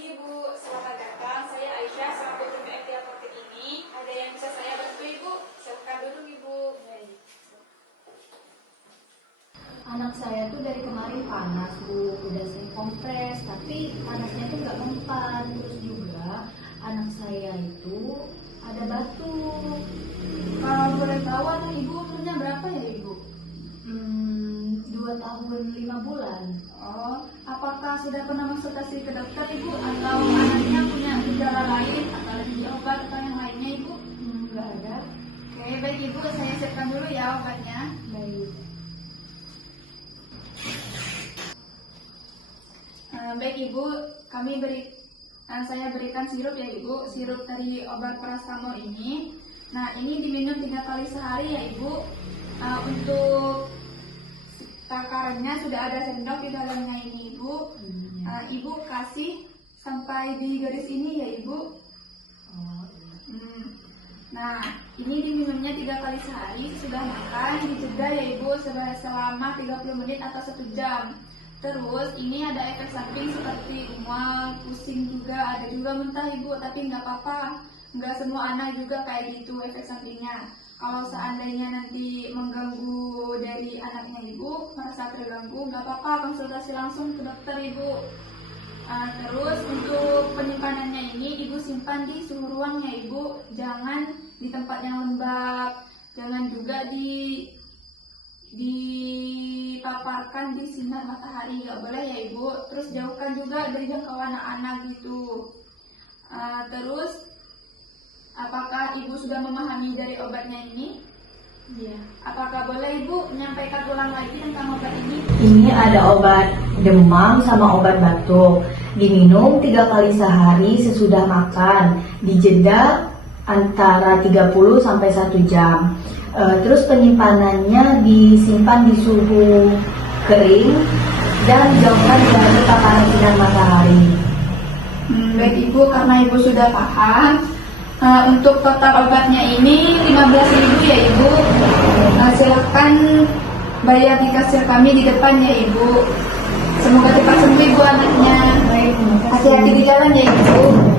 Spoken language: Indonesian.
pagi Ibu, selamat datang. Saya Aisyah, selaku tim BMT Apotek ini. Ada yang bisa saya bantu Ibu? Silakan duduk Ibu. Anak saya tuh dari kemarin panas Bu, udah sering kompres, tapi panasnya tuh nggak mempan. Terus juga anak saya itu ada batuk. Kalau boleh tahu anak Ibu umurnya berapa ya Ibu? 2 tahun 5 bulan. Oh, apakah sudah pernah konsultasi ke dokter Ibu? Atau anaknya punya gejala lain, atau alergi obat atau yang lainnya Ibu? Nggak ada. Oke, baik Ibu, saya siapkan dulu ya obatnya. Baik. Baik Ibu, saya berikan sirup ya Ibu, sirup dari obat paracetamol ini. Nah, ini diminum 3 kali sehari ya Ibu. Untuk takarannya sudah ada sendok di dalamnya ini Ibu. Ibu kasih sampai di garis ini ya Ibu. Oh, iya. Nah, ini diminumnya 3 kali sehari. Sudah makan, dijeda ya Ibu selama 30 menit atau 1 jam. Terus ini ada efek samping seperti mual, pusing juga, ada juga muntah Ibu, tapi nggak apa-apa. Nggak semua anak juga kayak gitu efek sampingnya. Kalau seandainya nanti mengganggu dari anaknya Ibu, merasa terganggu, nggak apa-apa, konsultasi langsung ke dokter Ibu. Terus untuk penyimpanan ini Ibu simpan di suhu ruang ya Ibu, jangan di tempat yang lembab, jangan juga dipaparkan di sinar matahari, nggak boleh ya Ibu. Terus jauhkan juga dari jangkauan anak-anak gitu. Terus apakah Ibu sudah memahami dari obatnya ini? Iya. Apakah boleh Ibu menyampaikan ulang lagi tentang obat ini? Ini ada obat demam sama obat batuk. Diminum 3 kali sehari sesudah makan. Dijeda antara 30 sampai 1 jam. Terus penyimpanannya disimpan di suhu kering dan jauhkan dari paparan sinar matahari. Baik Ibu, karena Ibu sudah paham, untuk total obatnya ini 15.000 ya Ibu. Silahkan bayar di kasir kami di depan ya Ibu. Semoga cepat sembuh Ibu anaknya. Baik, terima kasih. Hati-hati di jalan ya Ibu.